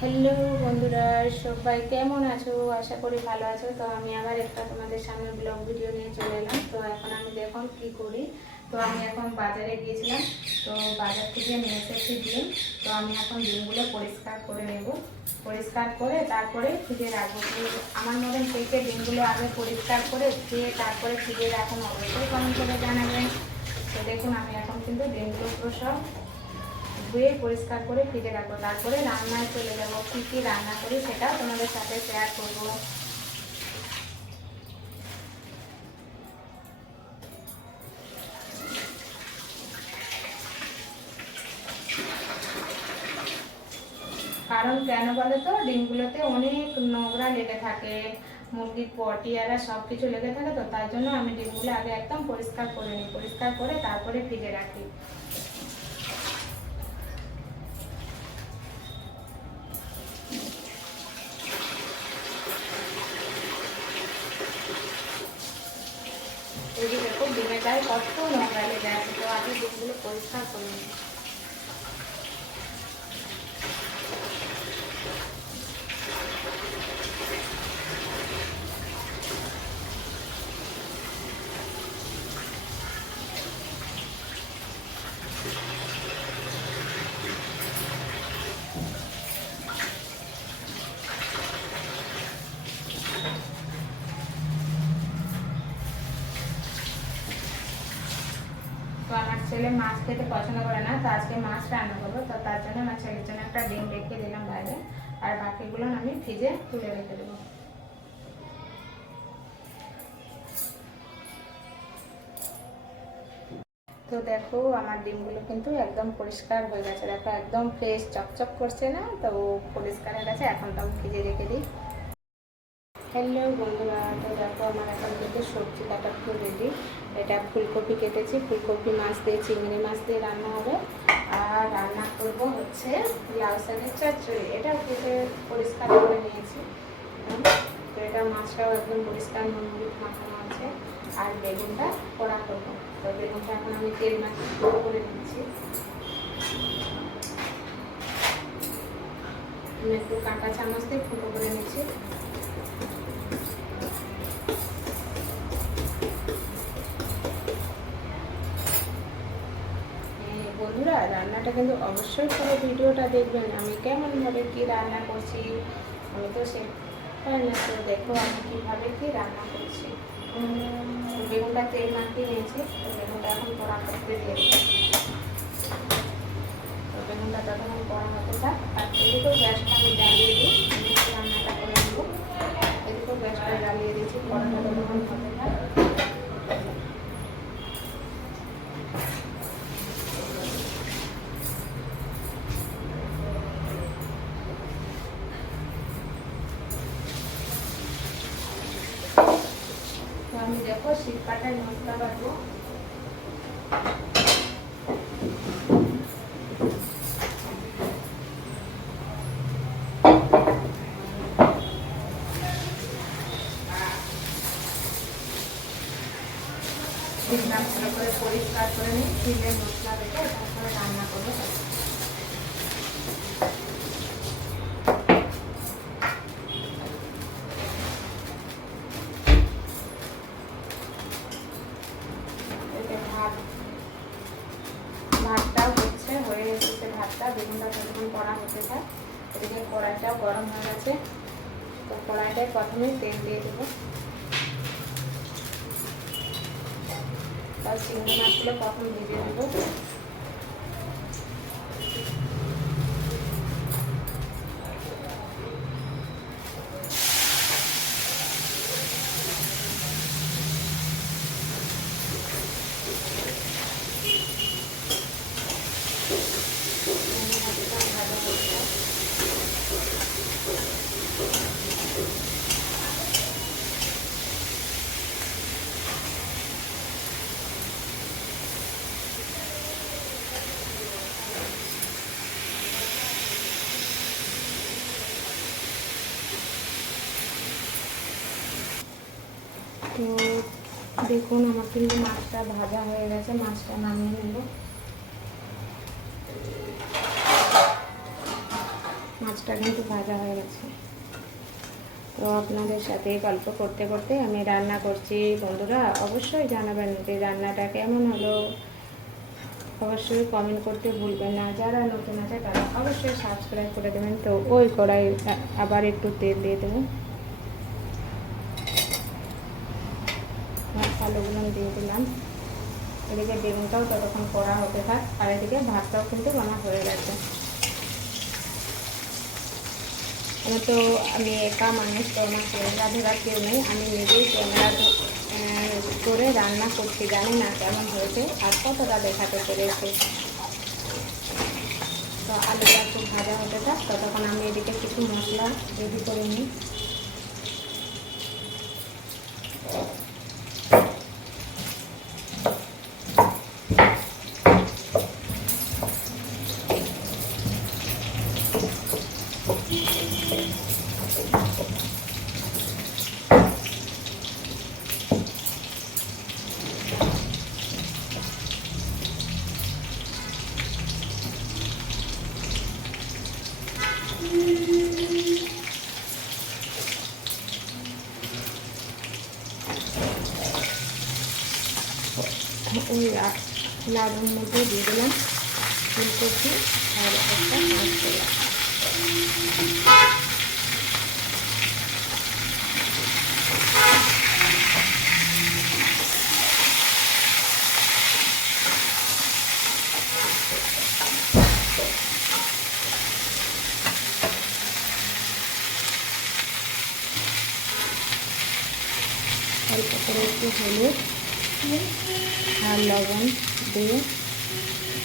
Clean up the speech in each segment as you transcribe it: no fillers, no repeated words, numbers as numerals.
Hello বন্ধুরা, সবাই কেমন আছো? আশা করি ভালো আছো। তো আমি আবার একটা তোমাদের সামনে ব্লগ ভিডিও নিয়ে চলে এলাম। তো এখন আমি দেখুন কি করি। তো আমি এখন বাজারে গিয়েছিলাম, তো বাজার থেকে নিয়ে এসেছি ডিম। তো আমি এখন ডিমগুলো পরিষ্কার করে নেব। পরিষ্কার করে তারপরে ফ্রিজে রাখবো। তো আমার মতন থেকে ডিমগুলো আগে পরিষ্কার করে ধুয়ে তারপরে ফ্রিজে রাখুন, অবশ্যই কমেন্ট করে জানাবেন। তো দেখুন আমি এখন কিন্তু ডিমগুলো পুরো সব ধুয়ে পরিষ্কার করে ফ্রিজে রাখবো। তারপরে রান্নায় চলে যাবো। কী কী রান্না করি সেটাও তোমাদের সাথে শেয়ার করবো। কারণ কেন বলো তো, ডিমগুলোতে অনেক নোংরা লেগে থাকে, মুরগির পটিয়ারা সব কিছু লেগে থাকে। তো তার জন্য আমি ডিমগুলো আগে একদম পরিষ্কার করে নিই, পরিষ্কার করে তারপরে ফ্রিজে রাখি। এই যে দেখো ডিমের গায়ে কত নোংরা লেগে আছে। তো আগে ডিমগুলো পরিষ্কার করে নিই। তো আমার ছেলে মাছ খেতে পছন্দ করে না, তো আজকে মাছ রান্না করবো। তো তার জন্য আমার ছেলের জন্য একটা ডিম রেখে দিলাম বাইরে, আর বাকিগুলো আমি ফ্রিজে তুলে রেখে দেবো। তো দেখো আমার ডিমগুলো কিন্তু একদম পরিষ্কার হয়ে গেছে। দেখো একদম ফ্রেশ চকচক করছে না? তো পরিষ্কার হয়ে গেছে। এখন তো আমি ফ্রিজে রেখে দিই। হ্যালো বন্ধুরা, তো দেখো আমার এখন কিন্তু সবজি কাটা পুরো রেডি। এটা ফুলকপি কেটেছি, ফুলকপি মাছ দিয়ে চিংড়ি মাছ দিয়ে রান্না হবে। আর রান্না করব হচ্ছে লাউ শাকের চচ্চড়ি। এটাও কেটে পরিষ্কার করে নিয়েছি। তো এটা মাছটাও একদম পরিষ্কার নুন হলুদ মাখানো আছে। আর বেগুনটা পোড়া করবো। তো বেগুনটা এখন আমি তেল মাখিয়ে গুঁড়ো করে নিচ্ছি। আমি একটু কাঁটা চামচ দিয়ে ফুটো করে নিচ্ছি। বন্ধুরা, রান্নাটা কিন্তু অবশ্যই পুরো ভিডিওটা দেখবেন। আমি কেমনভাবে কি রান্না করছি, আমি তো সে না। তো দেখো আমি কীভাবে কি রান্না করছি। বেগুনটা তেল মাখিয়ে নিয়েছি। তো বেগুনটা এখন পোড়া করতে দিয়ে দেবো। তো বেগুনটা ততক্ষণ পোড়া হতে থাক। আর এদিকেও গ্যাসটা আমি জ্বালিয়ে দিই, রান্নাটা করে নেবো। এদিকেও গ্যাসটা জ্বালিয়ে দিয়েছি, পোড়াটা ততক্ষণ হতে থাক। আমি দেখো শিলপাটায় মশলা বাটবো। শিলটা ভালো করে পরিষ্কার করে নিই, শিলে মশলা বেটে তারপরে রান্না করবো। ভাতটাও হচ্ছে, হয়ে এসেছে ভাতটা। বেগুনটা ততক্ষণ কড়া হতে থাক। এদিকে কড়াইটাও গরম হয়ে গেছে। তো কড়াইটায় প্রথমে তেল দিয়ে দেবো। তার চিংড়ি মাছগুলো প্রথম ভেজে দেবো। তো দেখুন আমার কিন্তু মাছটা ভাজা হয়ে গেছে। মাছটা নামিয়ে নেব। মাছটা কিন্তু ভাজা হয়ে গেছে। তো আপনাদের সাথে গল্প করতে করতে আমি রান্না করছি। বন্ধুরা অবশ্যই জানাবেন যে রান্নাটা কেমন হলো, অবশ্যই কমেন্ট করতে ভুলবেন না। যারা নতুন আছে তারা অবশ্যই সাবস্ক্রাইব করে দেবেন। তো ওই কড়াই আবার একটু তেল দিয়ে দেবো, আলুগুলো দিয়ে দিলাম। এদিকে বেগুনটাও ততক্ষণ করা হতে থাক, আর এদিকে ভাতটাও কিন্তু আমার হয়ে গেছে। আমি একা মানুষ, তো আমার ক্যামেরা ধরার কেউ নেই, আমি নিজেই ক্যামেরা করে রান্না করছি। জানি না কেমন হয়েছে আর কতটা দেখাতে পেরেছে। তো আলুটা একটু ভাজা হতে থাক, ততক্ষণ আমি এদিকে কিছু মশলা রেডি করে নিই। ওই লাড়ুর মধ্যে দিয়ে দিলাম ফুলকপি আর একটা কাঁচকলা। অল্প করে একটু হলুদ আর লবণ দিয়ে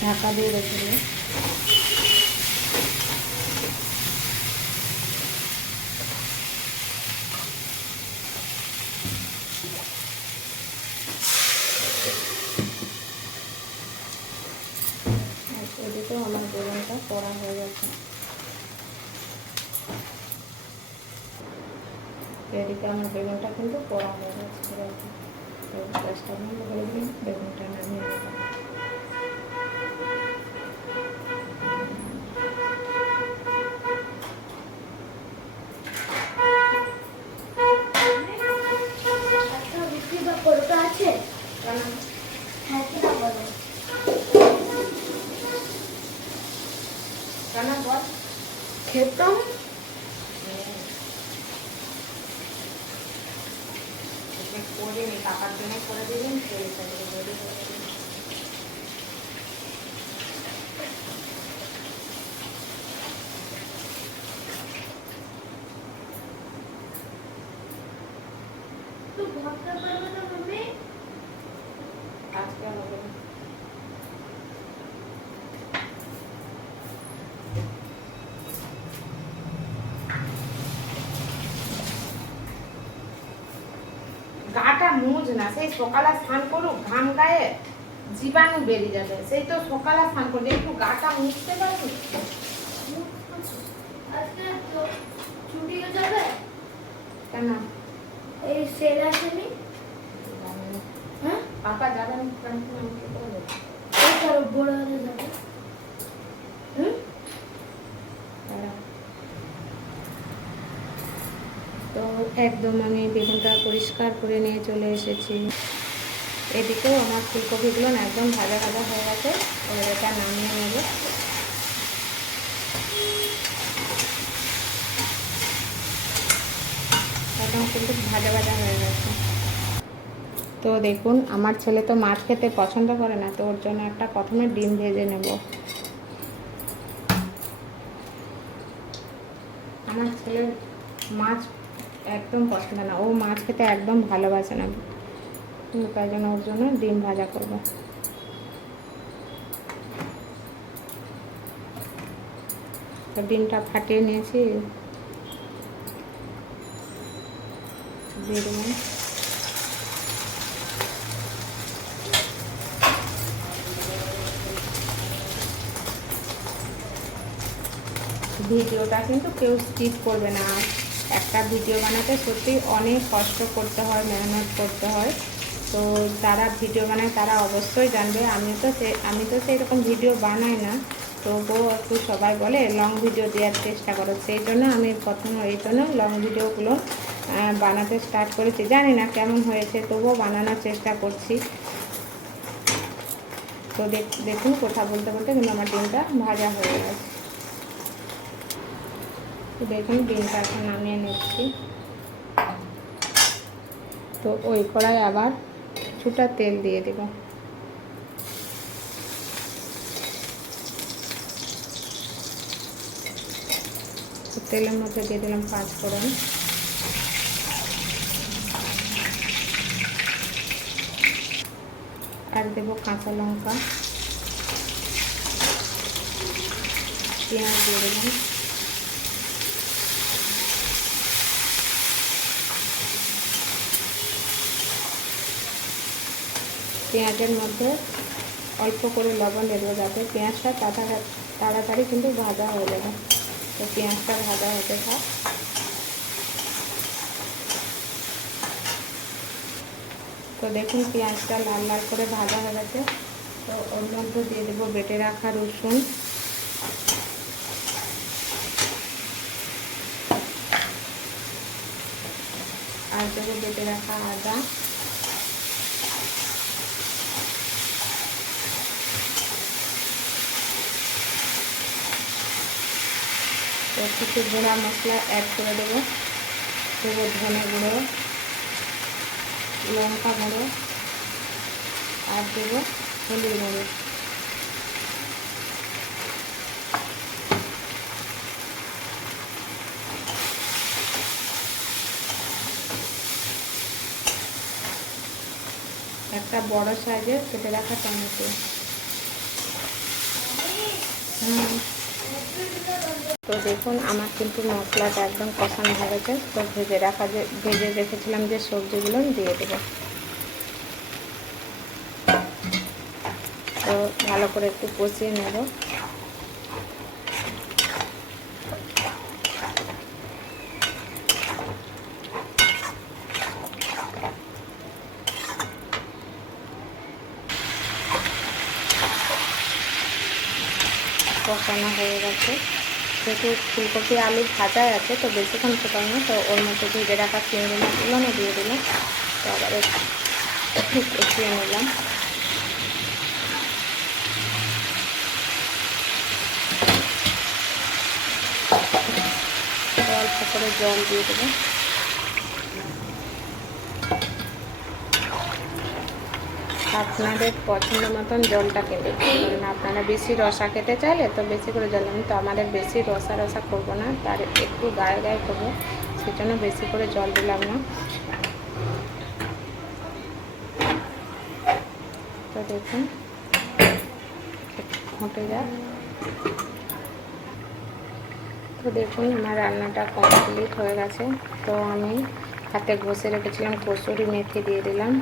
ঢাকা দিয়ে রেখে দেবো। এদিকেও আমার বেগুনটা করা হয়ে গেছে। এদিকে আমার বেগুনটা কিন্তু করা হয়ে গেছে। গ্যাসটা বন্ধ করে দিন, বেগুনটা নামিয়ে নেব। আছে খেতাম করে নি, কাকার জন্য করে দিলেন। আজকে হবে না। গাটা মুজ না, সেই সকালে স্নান করুক, ঘাম গায়ে জীবাণু বেরিয়ে যাবে। সেই তো সকালে স্নান করবে, একটু গাটা মুছতে পারবে। আজকে তো ছুটি হয়ে যাবে কেন? এই সেল আসেনি। হ্যাঁ পাপা যাবেন কেন? আমি কি করবো? এই কারো বড় হয়ে যাবে। তো একদম আমি বেগুনটা পরিষ্কার করে নিয়ে চলে এসেছি। এদিকেও আমার ফুলকপিগুলো একদম ভাজা ভাজা হয়ে গেছে। এবার এটা নামিয়ে নেব। একদম কিন্তু ভাজা ভাজা হয়ে গেছে। তো দেখুন, আমার ছেলে তো মাছ খেতে পছন্দ করে না, তো ওর জন্য একটা প্রথমে ডিম ভেজে নেব। আমার ছেলে মাছ একদম পছন্দ না, ও মাছ খেতে একদম ভালোবাসে না, তাই জন্য ওর জন্য ডিম ভাজা করব। তো ডিমটা ফাটিয়ে নিয়েছি, দিয়ে দেবেন। ভিডিওটা কিন্তু কেউ স্কিপ করবে না। একটা ভিডিও বানাতে সত্যি অনেক কষ্ট করতে হয়, মেহনত করতে হয়। তো যারা ভিডিও বানায় তারা অবশ্যই জানবে। আমি তো সেই রকম ভিডিও বানাই না, তবুও একটু সবাই বলে লং ভিডিও দেওয়ার চেষ্টা করো, সেই জন্য আমি প্রথমে এই জন্য লং ভিডিওগুলো বানাতে স্টার্ট করেছি। জানি না কেমন হয়েছে, তবুও বানানোর চেষ্টা করছি। তো দেখুন কথা বলতে বলতে কিন্তু আমার ডিমটা ভাজা হয়ে গেছে। তো দেখুন ডিমটা এখন নামিয়ে নিচ্ছি। তো ওই কড়াই আবার কিছুটা তেল দিয়ে দেব। তেলের মধ্যে দিয়ে দিলাম 5 ফোড়ন, আর দেবো কাঁচা লঙ্কা, পেঁয়াজ দিয়ে দেবেন, পেঁয়াজের মধ্যে অল্প করে লবণ দেবো যাতে পেঁয়াজটা তাড়াতাড়ি কিন্তু ভাজা হয়ে যাবে। তো পেঁয়াজটা ভাজা হতে থাক। তো দেখুন পেঁয়াজটা লাল লাল করে ভাজা হয়ে গেছে। তো ওর মধ্যে দিয়ে দেবো বেটে রাখা রসুন, আর দেবো বেটে রাখা আদা, তো কিছু গুঁড়া মশলা অ্যাড করে দেবো। দেবো ধনে গুঁড়ো, লঙ্কা গুঁড়ো, আর দেবো হলুদ গুঁড়ো। একটা বড় সাইজের কেটে রাখা টমেটো। তো দেখুন আমার কিন্তু মশলাটা একদম কষানো হয়ে গেছে। তো ভেজে রেখেছিলাম যে সবজিগুলো দিয়ে দেবো। তো ভালো করে একটু কষিয়ে নেব। কষানো হয়ে গেছে। যেহেতু ফুলকপি আলু ভাজা আছে তো বেশিক্ষণ ফোটানো না, তো ওর মধ্যে ভেজে রাখা চিংড়ি মাছগুলো দিয়ে দিলাম। তো আবার একটু কষিয়ে নিলাম। অল্প করে জল দিয়ে দেবো। আপনাদের পছন্দ মতন জলটা খেতে পারেন। আপনারা বেশি রসা খেতে চাইলে তো বেশি করে জল দেবেন। তো আমাদের বেশি রসা করবো না, তার একটু গায়ে গায়ে করবো, সেজন্য বেশি করে জল দিলাম না। তো দেখুন ফুটে যাক। তো দেখুন আমার রান্নাটা কমপ্লিট হয়ে গেছে। তো আমি হাতে ঘষে রেখেছিলাম কসুরি মেথি দিয়ে দিলাম,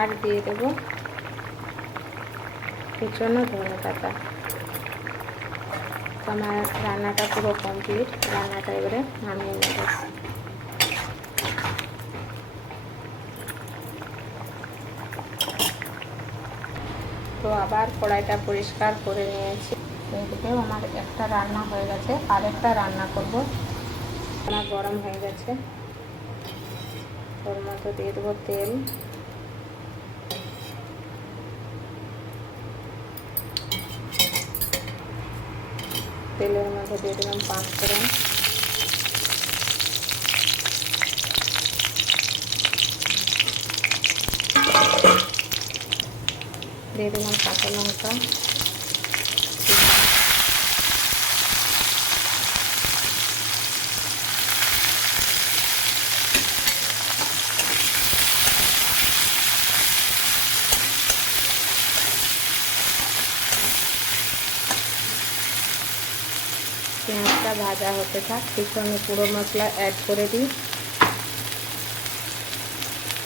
আর দিয়ে দেবো কুচনো ধনেপাতা। তো আমার রান্নাটা পুরো কমপ্লিট। রান্নাটা এবারে নামিয়ে নেব। তো আবার কড়াইটা পরিষ্কার করে নিয়েছি। এদিকেও আমার একটা রান্না হয়ে গেছে, আর একটা রান্না করব। আমার গরম হয়ে গেছে। ওর মধ্যে দিয়ে দেবো তেল, তেলের মধ্যে দিয়ে দিলাম 5 ফোড়ন, দিয়ে দিলাম কাঁচা লঙ্কা, পেঁয়াজটা ভাজা হতে থাক। কিছু আমি পুরো মশলা অ্যাড করে দিই।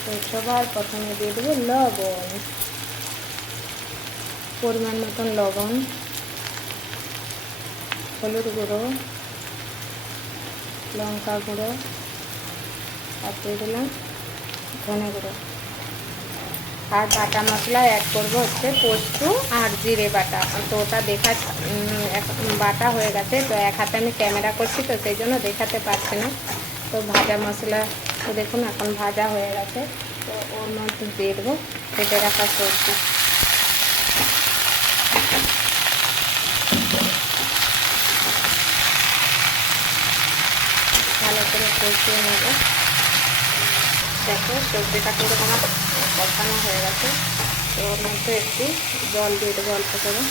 তো সবার প্রথমে দিয়ে দেবো লবণ, পরিমাণ মতন লবণ, হলুদ গুঁড়ো, লঙ্কা গুঁড়ো, আর দিয়ে দিলাম ধনে গুঁড়ো। আর বাটা মশলা অ্যাড করব হচ্ছে পোস্ত আর জিরে বাটা। তো ওটা বাটা হয়ে গেছে, তো এক হাতে আমি ক্যামেরা করছি তো সেই জন্য দেখাতে পারছি না। তো ভাজা মশলা তো দেখুন এখন ভাজা হয়ে গেছে, তো ওর মধ্যে দিয়ে দেবো কেটে রাখা সবজি। ভালো করে কষিয়ে নেব। দেখো সবজিটা পুরো আমার কষানো হয়ে গেছে, তো ওর মধ্যে একটু জল দিয়ে দেবো অল্প করে।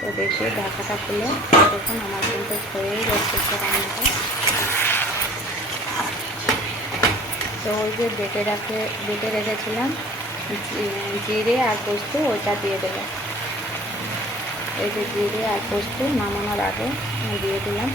তো দেখি ঢাকাটা খুলে দেখুন আমার কিন্তু হয়েই যাচ্ছে রান্নাটা। তো ওই যে বেটে রেখেছিলাম জিরে আর পোস্ত, ওইটা দিয়ে দেবো। এই যে জিরে আর পোস্ত নামানোর আগে দিয়ে দিলাম।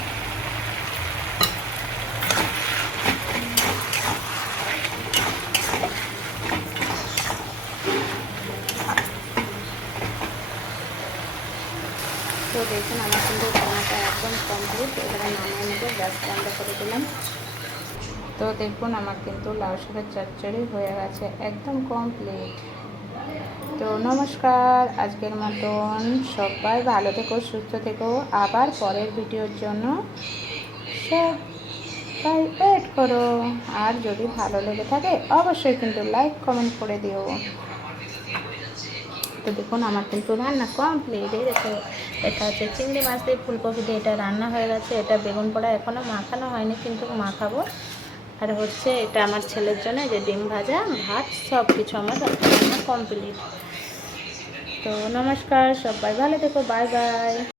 তো দেখুন আমার কিন্তু রান্নাটা একদম কমপ্লিট। এবারে নামিয়ে নেবো, গ্যাস বন্ধ করে দিলাম। তো দেখুন আমার কিন্তু লাউ শাকের চচ্চড়ি হয়ে গেছে, একদম কমপ্লিট। তো নমস্কার, আজকের মতন সবাই ভালো থেকো, সুস্থ থেকো। আবার পরের ভিডিওর জন্য সবাই ওয়েট করো। আর যদি ভালো লেগে থাকে অবশ্যই কিন্তু লাইক কমেন্ট করে দিও। তো দেখুন আমার কিন্তু রান্না কমপ্লিট। এই দেখো এটা হচ্ছে চিংড়ি মাছ দিয়ে ফুলকপি দিয়ে এটা রান্না হয়ে গেছে। এটা বেগুন পোড়া এখনও মাখানো হয়নি, কিন্তু মাখাবো। আর হচ্ছে এটা আমার ছেলের জন্য যে ডিম ভাজা, ভাত, সব কিছু আমার রান্না কমপ্লিট। তো নমস্কার, সবাই ভালো থেকো, বাই বাই।